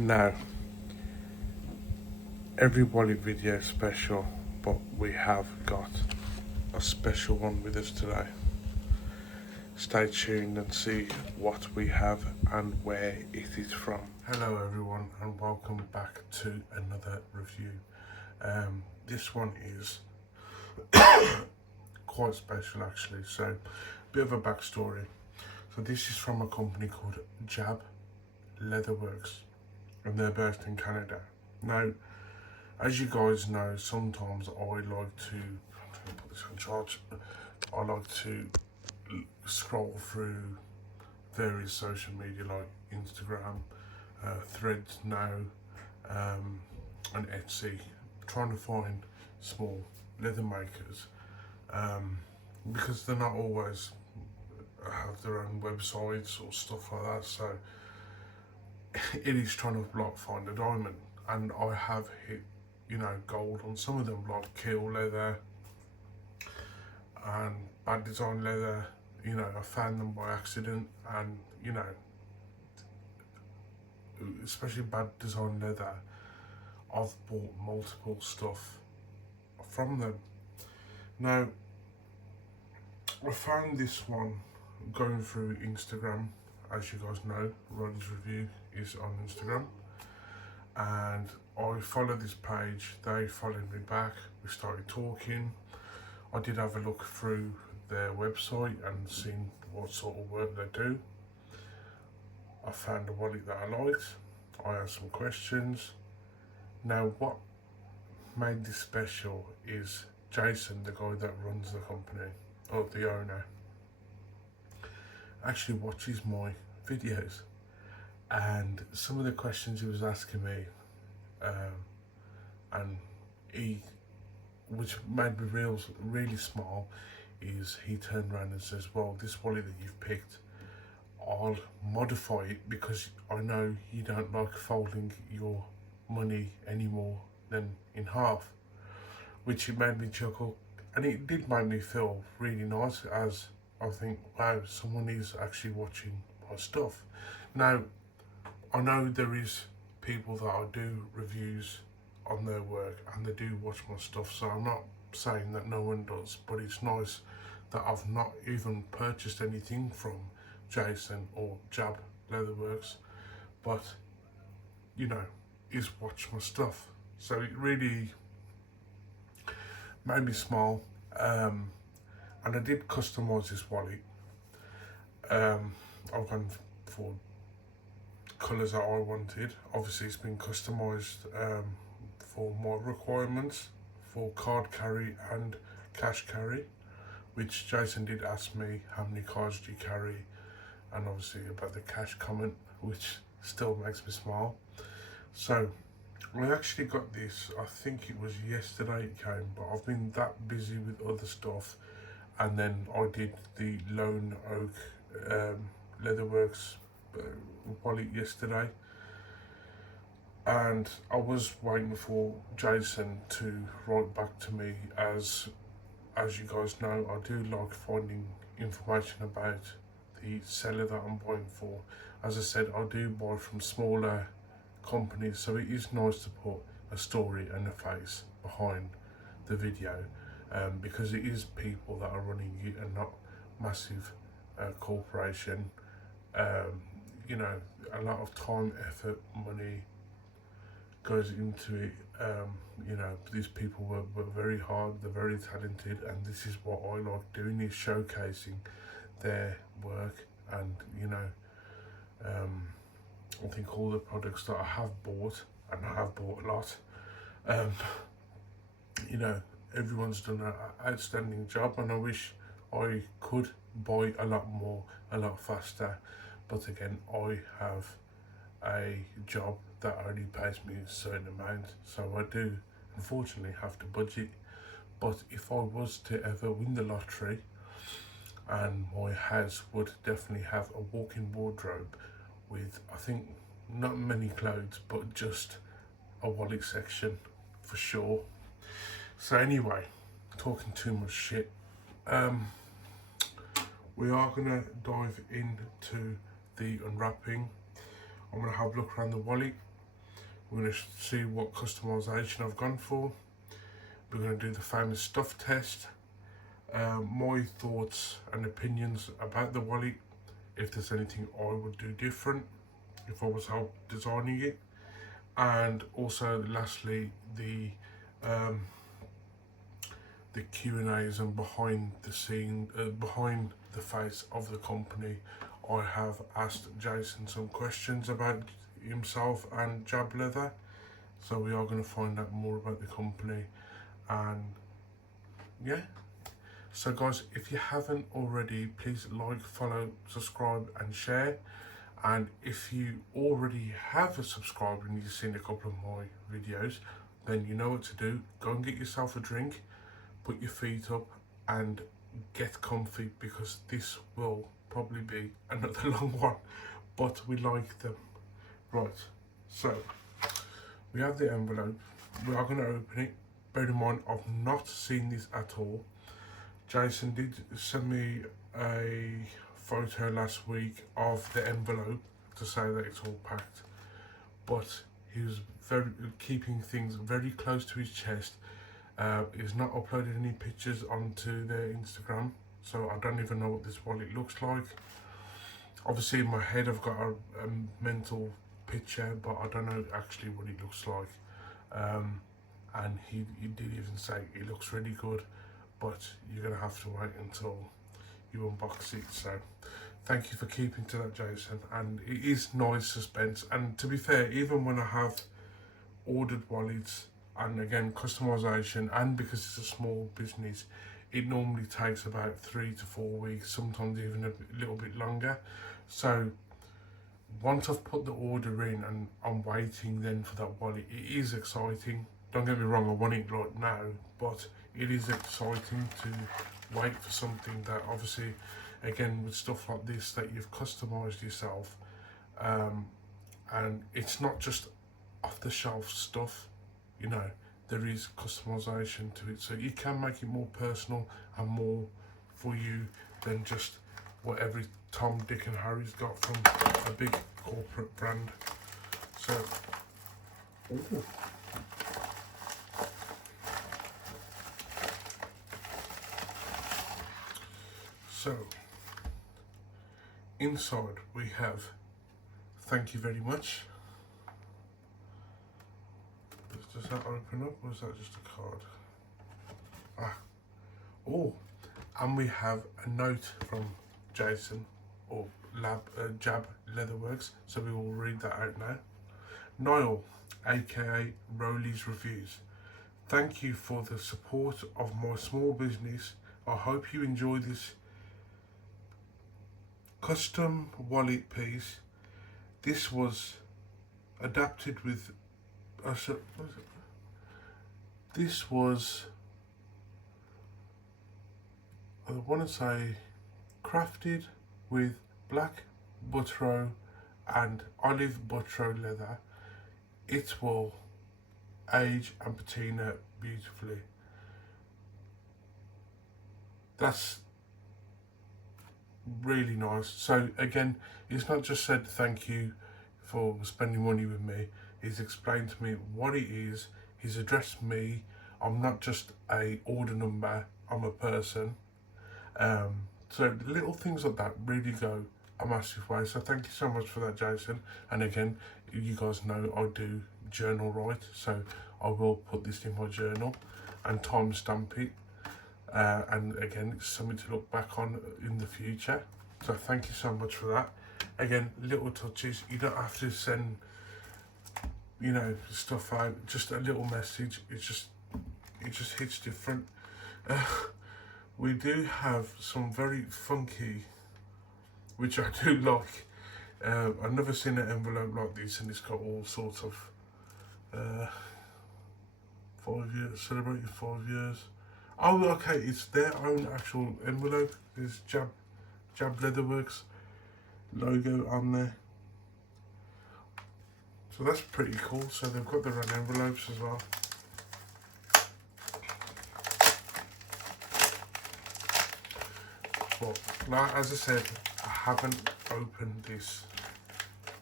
Now, every wallet video is special, but we have got a special one with us today. Stay tuned and see what we have and where it is from. Hello everyone and welcome back to another review. This one is quite special actually, so a bit of a backstory. So this is from a company called J.A.B Leatherworks and they're based in Canada. Now, as you guys know, sometimes I like to, I'm trying to put this on charge, I like to scroll through various social media like Instagram, Threads now, and Etsy, trying to find small leather makers, because they're not always have their own websites or stuff like that, so it is trying to like find a diamond, and I have hit, you know, gold on some of them, like Keel leather and bad design leather. You know, I found them by accident, and you know, especially bad design leather, I've bought multiple stuff from them. Now, I found this one going through Instagram. As you guys know, Rollies Reviews is on Instagram, and I followed this page, they followed me back, we started talking. I did have a look through their website and seen what sort of work they do. I found a wallet that I liked, I asked some questions. Now what made this special is Jason, the guy that runs the company, or the owner, actually watches my videos, and some of the questions he was asking me, and he, which made me really smile, is he turned around and says, well, this wallet that you've picked, I'll modify it because I know you don't like folding your money any more than in half, which it made me chuckle, and it did make me feel really nice, as I think, wow, someone is actually watching my stuff. Now, I know there is people that I do reviews on their work and they do watch my stuff, so I'm not saying that no one does, but it's nice that I've not even purchased anything from Jason or J.A.B Leatherworks, but you know, he's watched my stuff, so it really made me smile. And I did customise this wallet. I've gone for colours that I wanted. Obviously it's been customised for my requirements for card carry and cash carry, which Jason did ask me how many cards do you carry, and obviously about the cash comment, which still makes me smile. So I actually got this, I think it was yesterday it came, but I've been that busy with other stuff, and then I did the Lone Oak Leatherworks wallet yesterday, and I was waiting for Jason to write back to me, as you guys know, I do like finding information about the seller that I'm buying for. As I said, I do buy from smaller companies, so it is nice to put a story and a face behind the video, because it is people that are running it and not massive corporation. You know, a lot of time, effort, money goes into it. You know, these people were very hard, they're very talented, and this is what I like doing, is showcasing their work. And you know, I think all the products that I have bought, and I have bought a lot, you know, everyone's done an outstanding job, and I wish I could buy a lot more, a lot faster, but again, I have a job that only pays me a certain amount, so I do unfortunately have to budget. But if I was to ever win the lottery, and my house would definitely have a walk-in wardrobe with, I think, not many clothes, but just a wallet section for sure. So anyway, talking too much shit, we are gonna dive into the unwrapping. I'm gonna have a look around the wallet, We're going to see what customization I've gone for. We're going to do the famous stuff test, my thoughts and opinions about the wallet, if there's anything I would do different if I was help designing it, and also lastly the Q&As and behind the scene, behind the face of the company. I have asked Jason some questions about himself and J.A.B Leather, so we are going to find out more about the company. And yeah, so guys, if you haven't already, please like, follow, subscribe and share. And if you already have a subscriber and you've seen a couple of my videos, then you know what to do. Go and get yourself a drink, put your feet up and get comfy, because this will probably be another long one, but we like them. Right, so we have the envelope. We are going to open it. Bear in mind, I've not seen this at all. Jason did send me a photo last week of the envelope to say that it's all packed, but he was keeping things very close to his chest. He's not uploaded any pictures onto their Instagram, so I don't even know what this wallet looks like. Obviously in my head I've got a mental picture, but I don't know actually what it looks like. And he did even say it looks really good, but you're gonna have to wait until you unbox it. So thank you for keeping to that, Jason. And it is nice suspense. And to be fair, even when I have ordered wallets, and again customization, and because it's a small business, it normally takes about 3 to 4 weeks, sometimes even a little bit longer. So once I've put the order in and I'm waiting then for that wallet, it is exciting. Don't get me wrong, I want it right now, but it is exciting to wait for something that obviously, again with stuff like this, that you've customized yourself, and it's not just off the shelf stuff, you know, there is customization to it, so you can make it more personal and more for you than just what every Tom, Dick and Harry's got from a big corporate brand. So, ooh. So, inside we have thank you very much. Does that open up, or is that just a card? Oh, and we have a note from Jason, or J.A.B Leatherworks, so we will read that out now. Niall, aka Rollies Reviews. Thank you for the support of my small business. I hope you enjoy this custom wallet piece. This was adapted with this was, I want to say, crafted with black buttero and olive buttero leather. It will age and patina beautifully. That's really nice. So again, he's not just said thank you for spending money with me, he's explained to me what it is, he's addressed me. I'm not just a order number, I'm a person. So little things like that really go a massive way. So thank you so much for that, Jason. And again, you guys know I do journal write, so I will put this in my journal and timestamp it. And again, it's something to look back on in the future. So thank you so much for that. Again, little touches. You don't have to send, you know, stuff out. Just a little message. It just hits different. We do have some very funky, which I do like. I've never seen an envelope like this, and it's got all sorts of 5 years, celebrating 5 years. Oh, okay, it's their own actual envelope. There's J.A.B Leatherworks logo on there. So that's pretty cool. So they've got their own envelopes as well. Well, like, as I said, I haven't opened this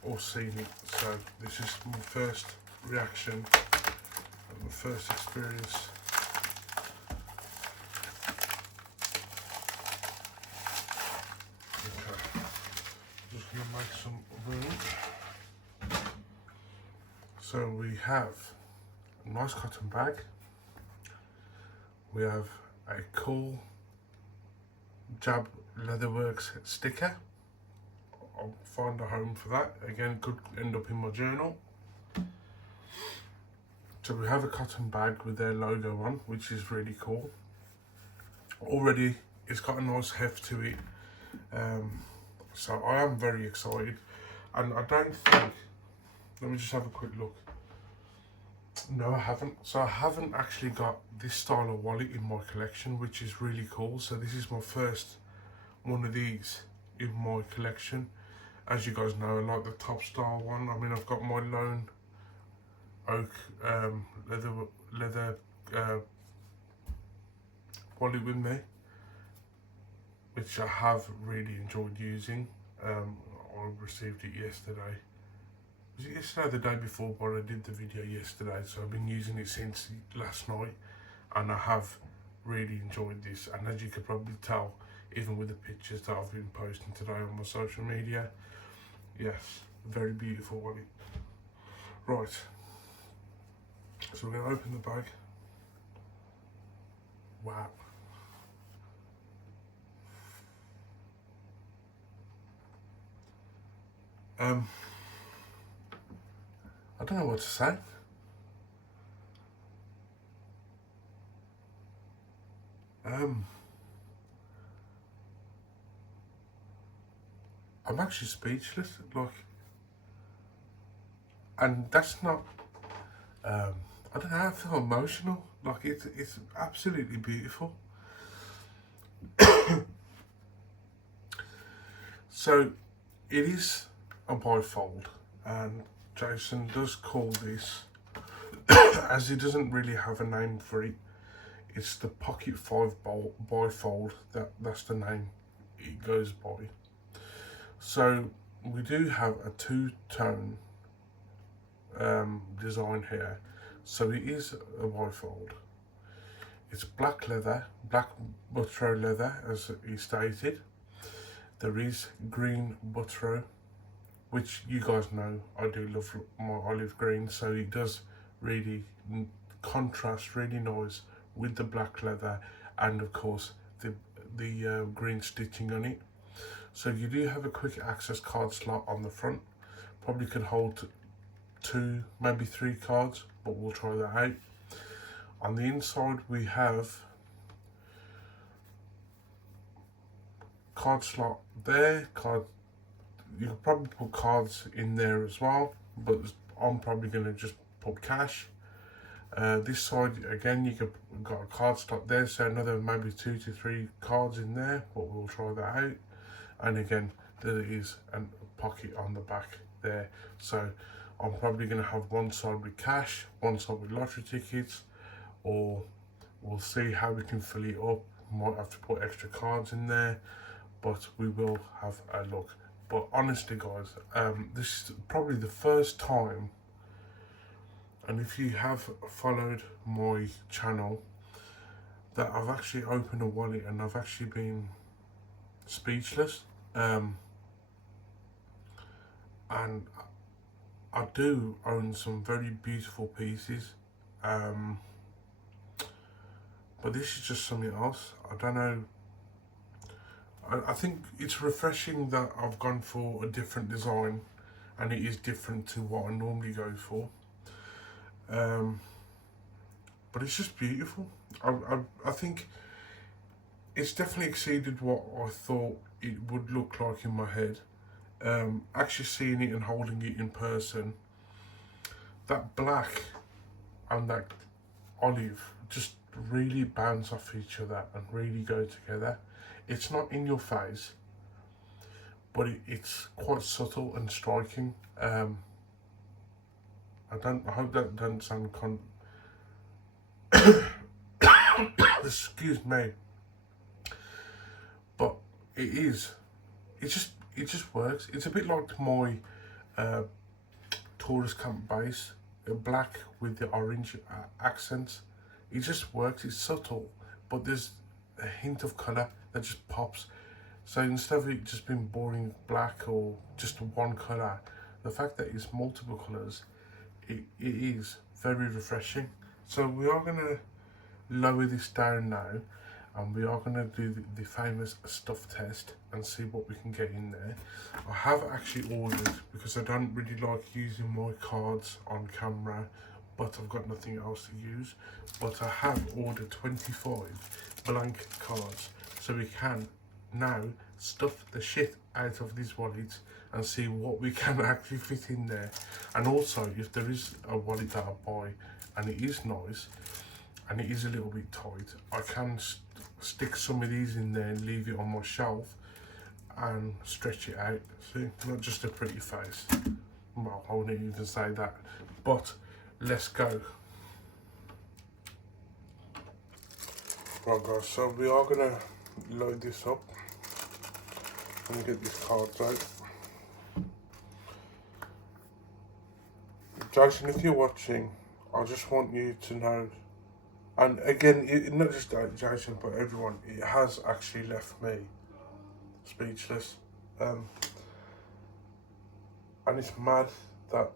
or seen it, so this is my first reaction and my first experience. Okay, just gonna make some room. So we have a nice cotton bag. We have a cool J.A.B Leatherworks sticker. I'll find a home for that. Again, could end up in my journal. So we have a cotton bag with their logo on, which is really cool. Already, it's got a nice heft to it. So I am very excited. And I don't think, let me just have a quick look. No, I haven't. So I haven't actually got this style of wallet in my collection, which is really cool. So this is my first one of these in my collection. As you guys know, I like the top style one. I mean, I've got my lone oak leather wallet with me, which I have really enjoyed using. I received it yesterday. Was it yesterday or the day before? But I did the video yesterday, so I've been using it since last night, and I have really enjoyed this. And as you could probably tell, even with the pictures that I've been posting today on my social media, yes, very beautiful wallet. Right, so we're going to open the bag. Wow. I don't know what to say. I'm actually speechless, like, and that's not, I don't know, I feel emotional, like it's absolutely beautiful. So it is a bifold, and Jason does call this, as he doesn't really have a name for it, it's the Pocket 5 bifold, that's the name it goes by. So we do have a two-tone design here. So it is a bifold. It's black leather, black buttero leather, as he stated. There is green buttero, which you guys know I do love my olive green, so it does really contrast really nice with the black leather, and of course the green stitching on it. So you do have a quick access card slot on the front. Probably could hold 2, maybe 3 cards, but we'll try that out. On the inside we have card slot there, you could probably put cards in there as well, but I'm probably going to just put cash. This side again, you could got a card slot there, so another maybe 2 to 3 cards in there, but we'll try that out. And again, there is a pocket on the back there, so I'm probably going to have one side with cash, one side with lottery tickets, or we'll see how we can fill it up. Might have to put extra cards in there, but we will have a look. But honestly guys, this is probably the first time, and if you have followed my channel, that I've actually opened a wallet and I've actually been speechless. And I do own some very beautiful pieces, but this is just something else. I don't know, I think it's refreshing that I've gone for a different design, and it is different to what I normally go for. But it's just beautiful. I think it's definitely exceeded what I thought it would look like in my head. Actually seeing it and holding it in person, that black and that olive just really bounce off each other and really go together. It's not in your face, but it's quite subtle and striking. I hope that doesn't sound excuse me, but it just works. It's a bit like my tourist camp base black with the orange accents. It just works. It's subtle, but there's a hint of colour that just pops. So instead of it just being boring black or just one colour, the fact that it's multiple colours, it is very refreshing. So we are going to lower this down now, and we are going to do the famous stuff test and see what we can get in there. I have actually ordered, because I don't really like using my cards on camera, but I've got nothing else to use, but I have ordered 25 blank cards, so we can now stuff the shit out of these wallets and see what we can actually fit in there. And also, if there is a wallet that I buy and it is nice and it is a little bit tight, I can stick some of these in there and leave it on my shelf and stretch it out. See, not just a pretty face. Well, I wouldn't even say that, but let's go. Right guys, so we are gonna load this up and get these cards out. Jason, if you're watching, I just want you to know, and again, not just Jason, but everyone, it has actually left me speechless. And it's mad that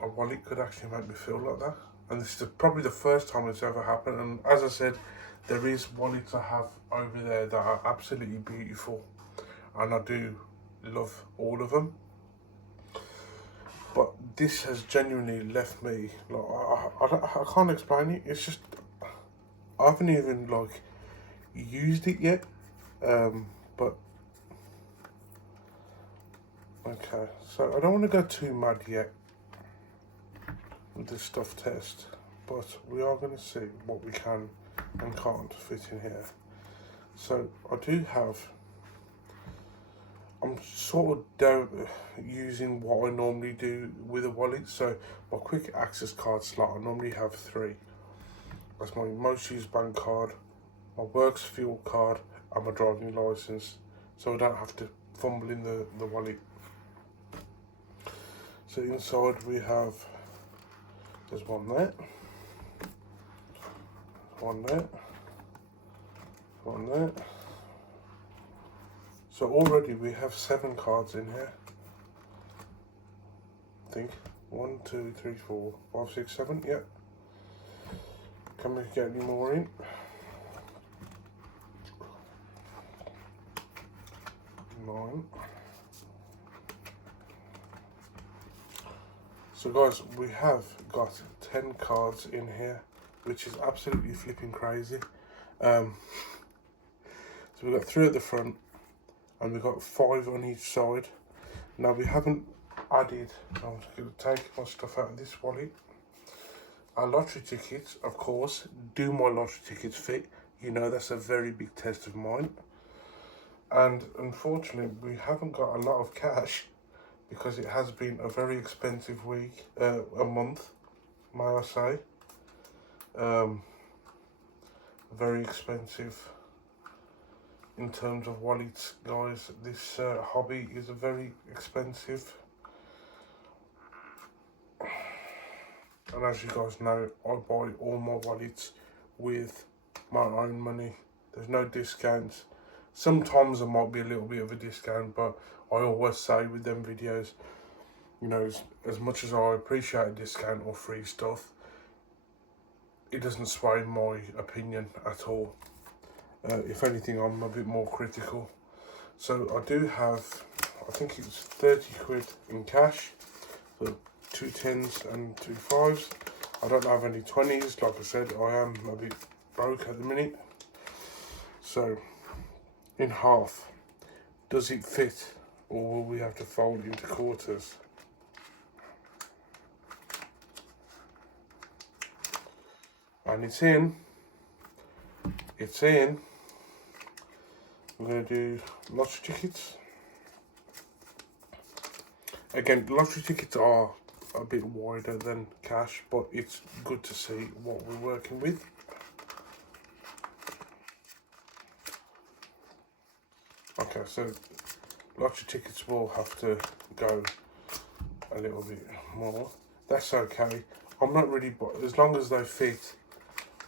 a wallet could actually make me feel like that. And this is probably the first time it's ever happened. And as I said, there is wallets I have over there that are absolutely beautiful, and I do love all of them. But this has genuinely left me, like, I can't explain it. It's just, I haven't even like used it yet. But okay, so I don't want to go too mad yet with this stuff test, but we are going to see what we can and can't fit in here. So I do have, I'm sort of using what I normally do with a wallet. So my quick access card slot, I normally have 3. That's my most used bank card, my works fuel card, and my driving license, so I don't have to fumble in the wallet. So inside we have, there's one there, one there, one there. So already we have 7 cards in here. I think 1, 2, 3, 4, 5, 6, 7. Yeah. Can we get any more in? 9. So guys, we have got 10 cards in here, which is absolutely flipping crazy. So we've got 3 at the front, and we've got 5 on each side. Now we haven't added, I'm just going to take my stuff out of this wallet. Our lottery tickets, of course. Do my lottery tickets fit? You know, that's a very big test of mine. And unfortunately, we haven't got a lot of cash, because it has been a very expensive week, a month, may I say. Very expensive in terms of wallets, guys. This hobby is very expensive. And as you guys know, I buy all my wallets with my own money. There's no discounts. Sometimes there might be a little bit of a discount, but I always say with them videos, you know, as much as I appreciate a discount or free stuff, it doesn't sway my opinion at all. If anything, I'm a bit more critical. So I do have, I think it's 30 quid in cash, so 2 10s and 2 5s. I don't have any 20s, like I said, I am a bit broke at the minute. So, in half, does it fit, or will we have to fold into quarters? And it's in. It's in. I'm going to do lottery tickets. Again, lottery tickets are a bit wider than cash, but it's good to see what we're working with. Okay, so lottery tickets will have to go a little bit more. that's okay. I'm not really, as long as they fit,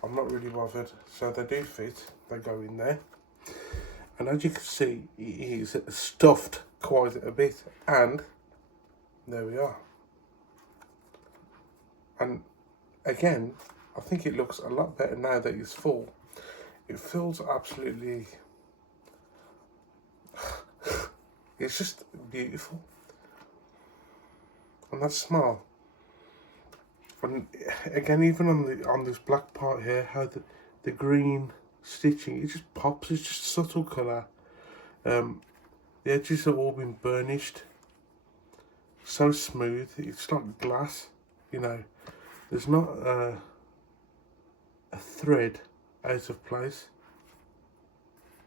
I'm not really bothered. So they do fit, they go in there. And as you can see, it is stuffed quite a bit. And there we are. And again, I think it looks a lot better now that it's full. It feels absolutely, it's just beautiful. And that smell. And again, even on this black part here, how the green stitching, it just pops. It's just subtle colour. The edges have all been burnished. So smooth. It's like glass. You know, there's not a thread out of place.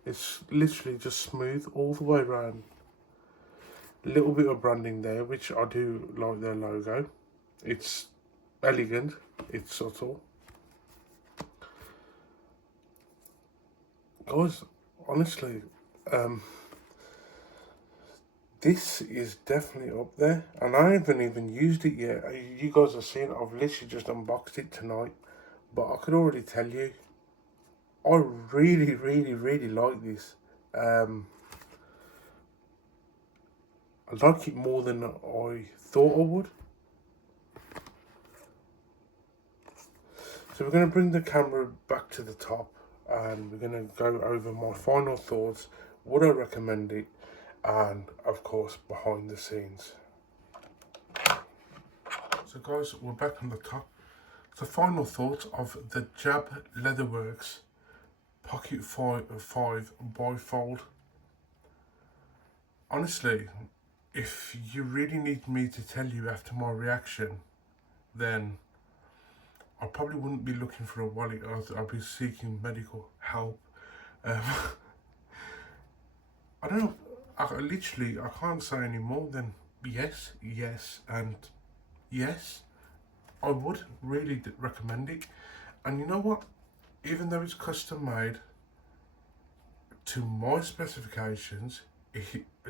It's literally just smooth all the way around. A little bit of branding there, which I do like their logo. It's elegant, it's subtle. Guys, honestly, this is definitely up there, and I haven't even used it yet. You guys have seen, I've literally just unboxed it tonight, but I could already tell you, I really, really, really like this. I like it more than I thought I would. So we're going to bring the camera back to the top, and we're going to go over my final thoughts, would I recommend it, and of course behind the scenes. So guys, we're back on the top. The final thoughts of the J.A.B Leatherworks Pocket 5 bifold. Honestly, if you really need me to tell you after my reaction, then I probably wouldn't be looking for a wallet. I'd be seeking medical help. I don't know. I can't say any more than yes, yes, and yes. I would really recommend it. And you know what? Even though it's custom made to my specifications,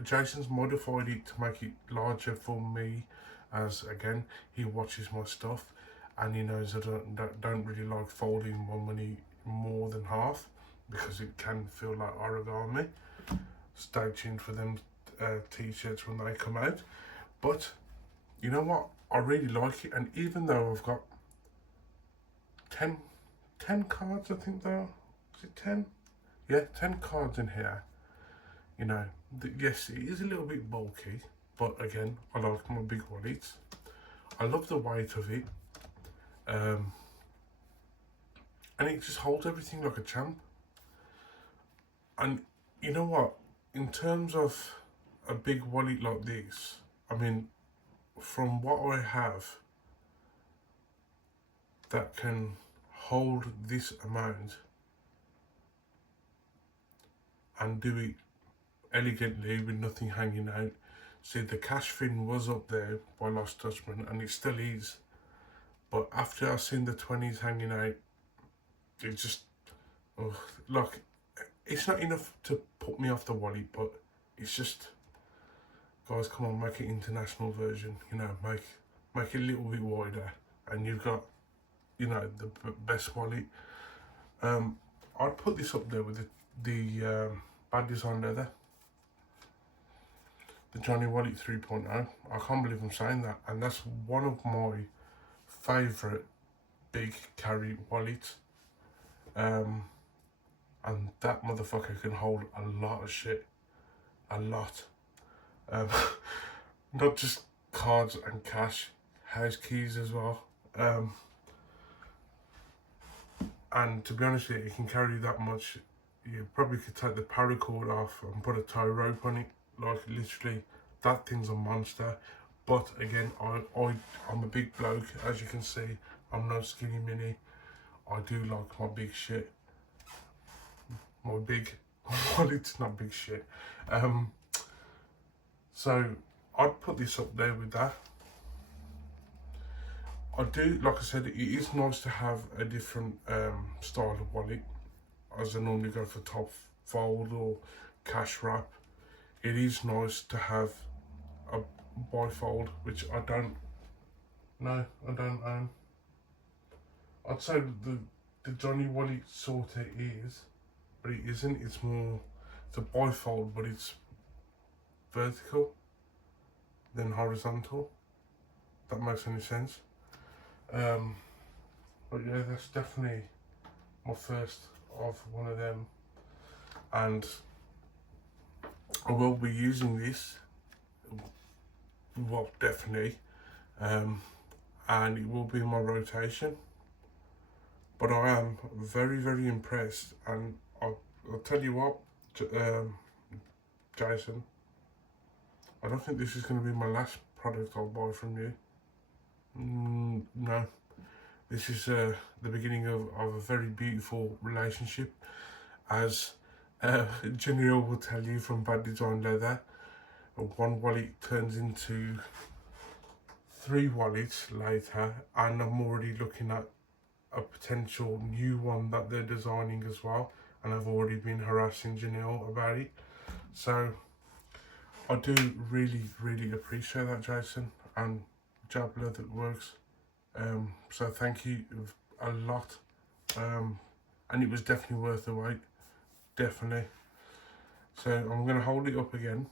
Jason's modified it to make it larger for me, as again, he watches my stuff and he knows I don't really like folding my money more than half because it can feel like origami. Stay tuned for them t-shirts when they come out. But you know what? I really like it, and even though I've got 10 cards, I think there are. Is it 10? Yeah, 10 cards in here. You know, yes, it is a little bit bulky, but again, I like my big wallets. I love the weight of it. And it just holds everything like a champ. And you know what? In terms of a big wallet like this, I mean, from what I have that can hold this amount and do it elegantly with nothing hanging out. See, the cash fin was up there by Lost Dutchman, and it still is. But after I've seen the 20s hanging out, it just, like, it's not enough to put me off the wallet, but it's just, guys, come on, make it international version, you know, make it a little bit wider, and you've got, you know, the best wallet. I'd put this up there with the Bad Design Leather, the Johnny Wallet 3.0. I can't believe I'm saying that, and that's one of my favourite big carry wallets. And that motherfucker can hold a lot of shit, a lot. Not just cards and cash, house keys as well. And to be honest with you, it can carry that much. You probably could take the paracord off and put a tow rope on it. Like, literally, that thing's a monster. But again, I'm a big bloke, as you can see. I'm no skinny mini. I do like my big shit. My big wallet's not big shit. So I'd put this up there with that. I do, like I said, it is nice to have a different style of wallet, as I normally go for top fold or cash wrap. It is nice to have a bifold, which I don't No, I don't own. I'd say the Johnny wallet sort of is, but it isn't. It's more, it's a bifold, but it's vertical than horizontal. If that makes any sense. But yeah, that's definitely my first of one of them, and I will be using this. Well, definitely, and it will be in my rotation. But I am very, very impressed, and I'll tell you what, Jason, I don't think this is going to be my last product I'll buy from you. No, this is the beginning of a very beautiful relationship, as Janelle will tell you from Bad Design Leather. One wallet turns into 3 wallets later, and I'm already looking at a potential new one that they're designing as well, and I've already been harassing Janelle about it. So I do really, really appreciate that, Jason, and J.A.B Leatherworks. So thank you a lot, and it was definitely worth the wait, definitely. So I'm going to hold it up again.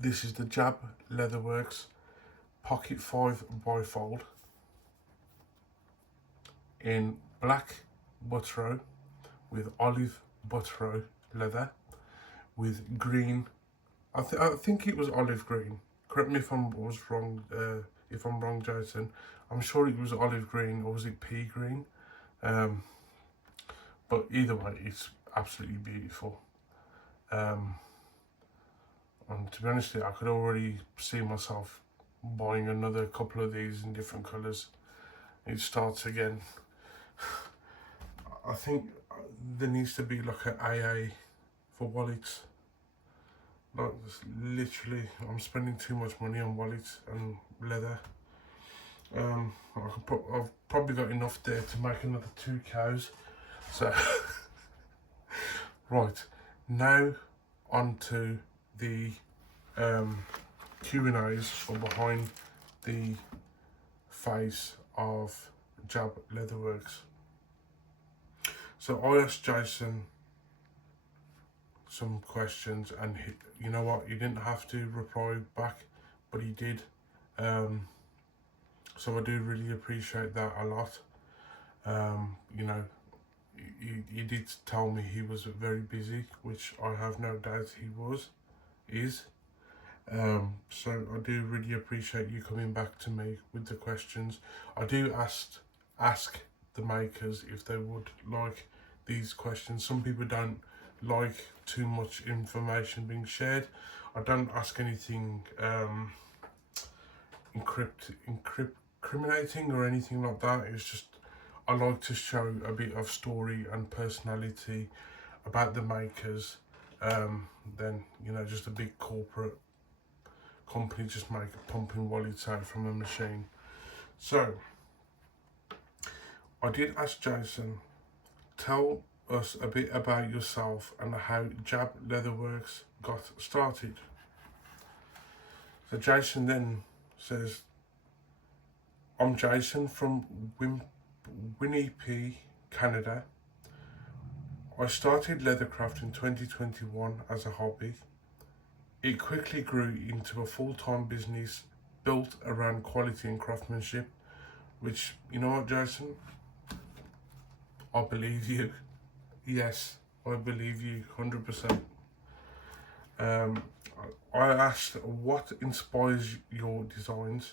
This is the J.A.B Leatherworks Pocket 5 bifold in black buttero with olive buttero leather with green. I think it was olive green. Correct me if I'm wrong. If I'm wrong, Jason. I'm sure it was olive green, or was it pea green? But either way, it's absolutely beautiful. And to be honest, I could already see myself buying another couple of these in different colours. It starts again. I think there needs to be like an AA for wallets. Like, literally, I'm spending too much money on wallets and leather. I've probably got enough there to make another 2 cows. So, right, now onto the Q&As from behind the face of J.A.B Leatherworks. So I asked Jason some questions, and you know what, he didn't have to reply back, but he did. So I do really appreciate that a lot. You know, he did tell me he was very busy, which I have no doubt he is. So I do really appreciate you coming back to me with the questions. I do ask the makers if they would like these questions. Some people don't like too much information being shared. I don't ask anything incriminating or anything like that. It's just I like to show a bit of story and personality about the makers, than, you know, just a big corporate company just make a pumping wallets out from a machine. So I did ask Jason, tell us a bit about yourself and how J.A.B Leatherworks got started. So Jason then says, I'm Jason from Winnipeg, Canada. I started leathercraft in 2021 as a hobby. It quickly grew into a full-time business built around quality and craftsmanship, which, you know what, Jason? I believe you. Yes, I believe you 100%. I asked, what inspires your designs?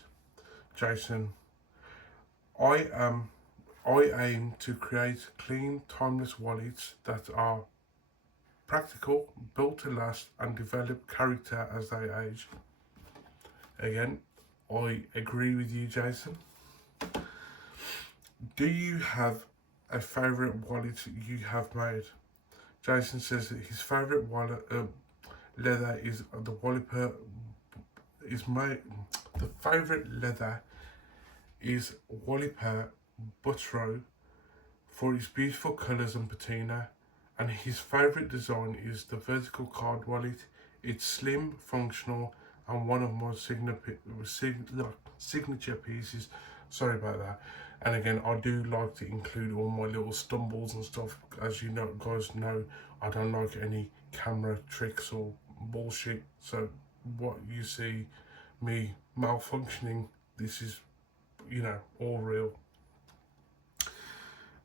Jason, I aim to create clean, timeless wallets that are practical, built to last, and develop character as they age. Again, I agree with you, Jason. Do you have a favourite wallet you have made? Jason says that his favourite wallet leather is the Walliper is made. The favourite leather is Walliper Buttero for its beautiful colours and patina, and his favourite design is the vertical card wallet. It's slim, functional, and one of my signature pieces. Sorry about that. And again, I do like to include all my little stumbles and stuff. As you know, guys know, I don't like any camera tricks or bullshit. So what you see me malfunctioning, this is, you know, all real.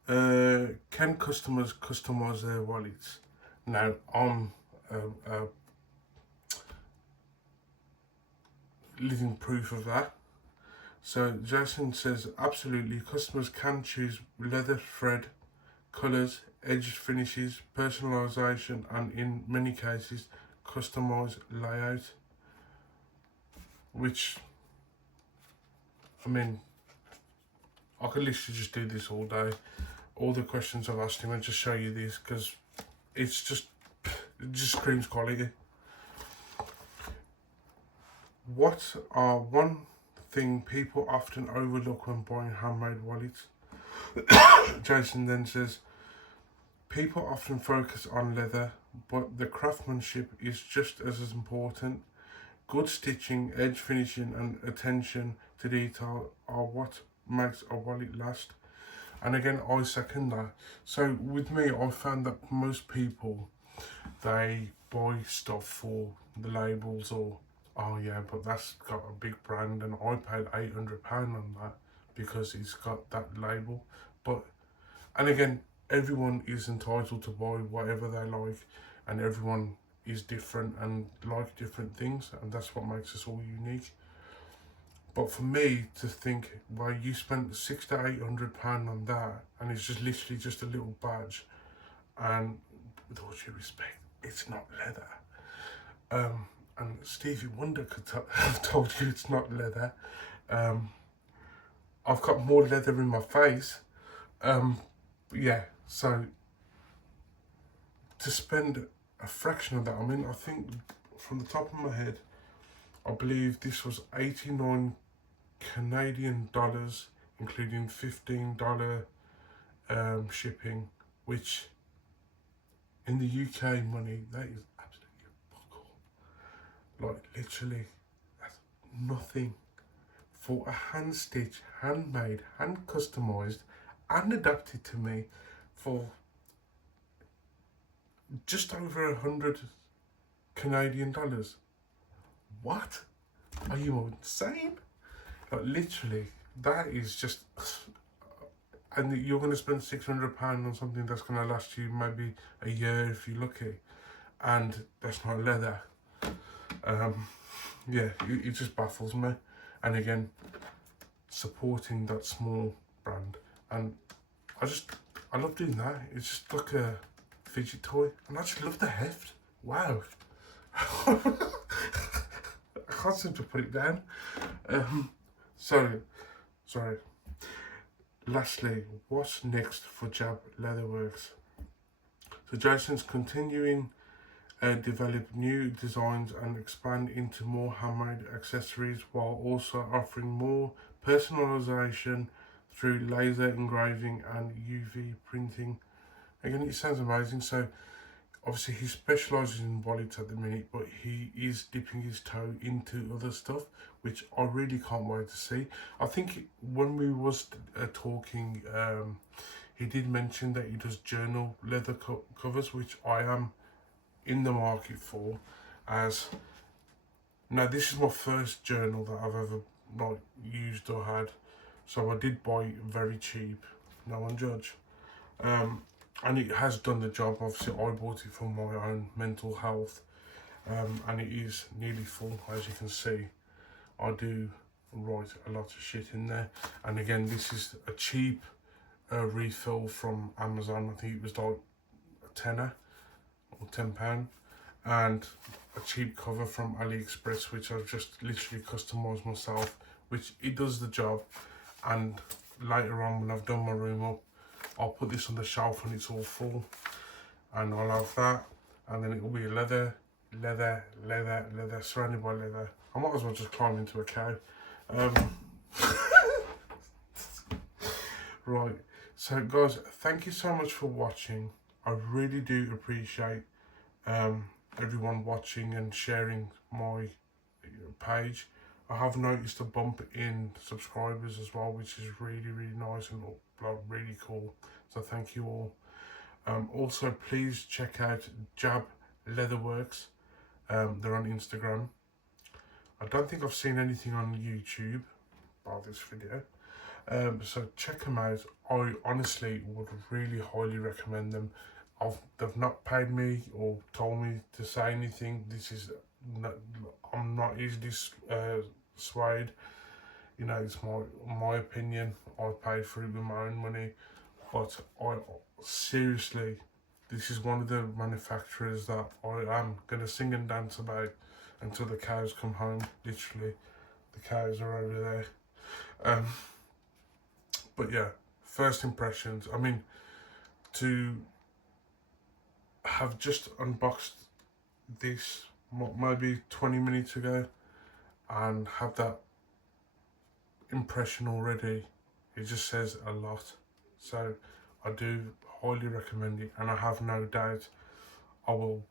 Can customers customize their wallets? Now, I'm a living proof of that. So Jason says, absolutely, customers can choose leather thread, colours, edge finishes, personalisation, and in many cases, customise layout. Which, I mean, I could literally just do this all day. All the questions I've asked him and just show you this, because it just screams quality. What are one thing people often overlook when buying handmade wallets? Jason then says, people often focus on leather, but the craftsmanship is just as important. Good stitching, edge finishing, and attention to detail are what makes a wallet last. And again, I second that. So with me, I found that most people, they buy stuff for the labels, or, oh yeah, but that's got a big brand and I paid £800 on that because it's got that label. But, and again, everyone is entitled to buy whatever they like, and everyone is different and like different things, and that's what makes us all unique. But for me to think, well, you spent £600 to £800 on that, and it's just literally just a little badge, and with all due respect, it's not leather. And Stevie Wonder could have told you it's not leather. I've got more leather in my face. Yeah, so to spend a fraction of that, I mean, I think from the top of my head, I believe this was 89 Canadian dollars, including $15 shipping, which in the UK money, that is absolutely fuck all. Like, literally, that's nothing for a hand stitched, handmade, hand customized, and adapted to me for just over 100 Canadian dollars. What? Are you insane? Like, literally, that is just, and you're going to spend £600 on something that's going to last you maybe a year if you're lucky, and that's not leather. Yeah, it just baffles me. And again, supporting that small brand, and I love doing that. It's just like a fidget toy, and I just love the heft. Wow. I can't seem to put it down. Sorry. Lastly, what's next for J.A.B Leatherworks? So Jason's continuing develop new designs and expand into more handmade accessories, while also offering more personalization through laser engraving and UV printing. Again, it sounds amazing. So obviously he specialises in wallets at the minute, but he is dipping his toe into other stuff, which I really can't wait to see. I think when we was talking, he did mention that he does journal leather covers, which I am in the market for. As now, this is my first journal that I've ever like used or had, so I did buy it very cheap, no one judge. And it has done the job. Obviously I bought it for my own mental health, and it is nearly full. As you can see, I do write a lot of shit in there. And again, this is a cheap refill from Amazon. I think it was like a tenner or £10, and a cheap cover from AliExpress, which I've just literally customised myself, which it does the job. And later on, when I've done my room up, I'll put this on the shelf when it's all full, and I'll have that, and then it will be leather, surrounded by leather. I might as well just climb into a cow. Right, so guys, thank you so much for watching. I really do appreciate everyone watching and sharing my page. I have noticed a bump in subscribers as well, which is really nice and like really cool. So thank you all. Also, please check out J.A.B Leatherworks. They're on Instagram. I don't think I've seen anything on YouTube about this video. So check them out. I honestly would really highly recommend them. They've not paid me or told me to say anything. This is not, I'm not easily swayed. You know, it's my opinion. I paid for it with my own money, but I seriously, this is one of the manufacturers that I am gonna sing and dance about until the cows come home. Literally, the cows are over there. But yeah, first impressions. I mean, to have just unboxed this maybe 20 minutes ago and have that impression already, it just says a lot. So I do highly recommend it, and I have no doubt I will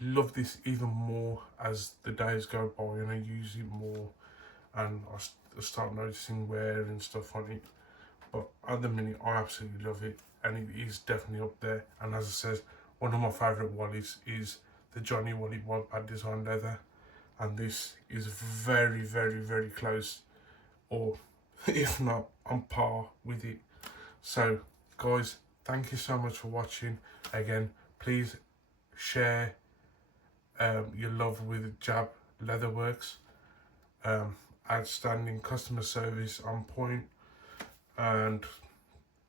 love this even more as the days go by and I use it more and I start noticing wear and stuff on it. But at the minute, I absolutely love it, and it is definitely up there. And as I said, one of my favourite wallies is the Johnny Wallet Wild Pad Design Leather, and this is very close, or if not on par with it. So guys, thank you so much for watching. Again, please share your love with J.A.B Leatherworks. Outstanding customer service, on point, and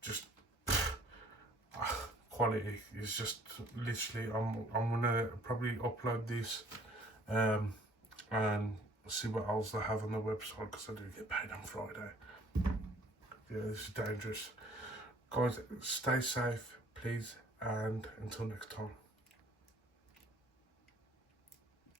just quality is just literally. I'm gonna probably upload this and see what else they have on the website, because I do get paid on Friday. Yeah, this is dangerous. Guys, stay safe please, and until next time.